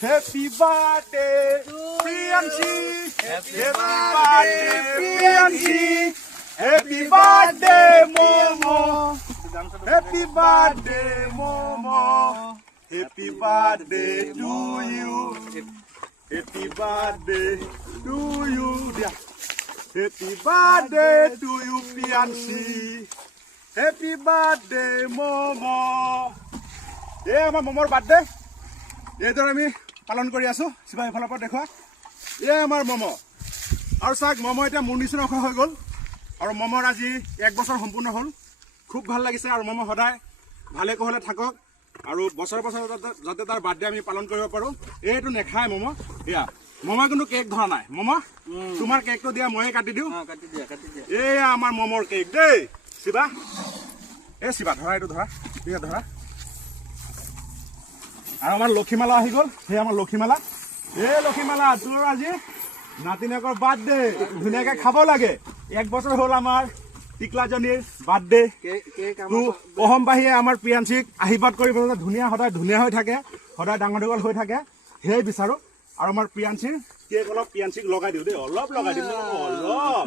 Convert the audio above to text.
Happy birthday, Priyanshi. Happy birthday, Priyanshi. Happy birthday, Momo. Happy birthday, Momo. Happy birthday to you. Happy birthday to you, dear. Happy birthday to you, Priyanshi. Happy birthday, Momo. আমাৰ মমৰ birthday এইদৰে আমি পালন কৰি আছো শিৱা ইফালৰ পৰা দেখুৱা আমাৰ মম আৰু চাক মম এতিয়া মোৰ নিচিনা হৈ গ'ল আৰু মমৰ আজি 1 বছৰ সম্পূৰ্ণ হ'ল খুব ভাল লাগিছে আৰু মম সদায় ভালে কুশলে থাকক আৰু বছৰ বছৰ যাতে তাৰ বাৰ্থডে আমি পালন কৰিব পাৰো এইটো নেখায় মম এয়া মমা কিন্তু কেক ধৰা নাই মম তোমাৰ কেকটো দিয়া ময়ে কাটি দিওঁ এয়া আমাৰ মমৰ কেক দেই শিৱা শিৱা ধৰা এইটো ধৰা ঠিক ধৰা আৰু আমাৰ লক্ষীমালা আহি গ'ল সেই আমাৰ লক্ষীমালা লক্ষীমালা তোৰ আজি নাতিনীয়েকৰ বাৰ্থডে ধুনীয়াকে খাব লাগে 1 বছৰ হ'ল আমাৰ টিকলাজনীৰ বাৰ্থডে অসমবাসীয়ে আমাৰ প্ৰিয়াঞ্চিক আশীৰ্বাদ কৰিব ধুনীয়া সদায় ধুনীয়া হৈ থাকে সদায় ডাঙৰ দীঘল হৈ থাকে সেয়াই বিচাৰো আৰু আমাৰ প্ৰিয়াঞ্চিৰ কেক অলপ প্ৰিয়াঞ্চিক লগাই দিওঁ দেই অলপ লগাই দিম অলপ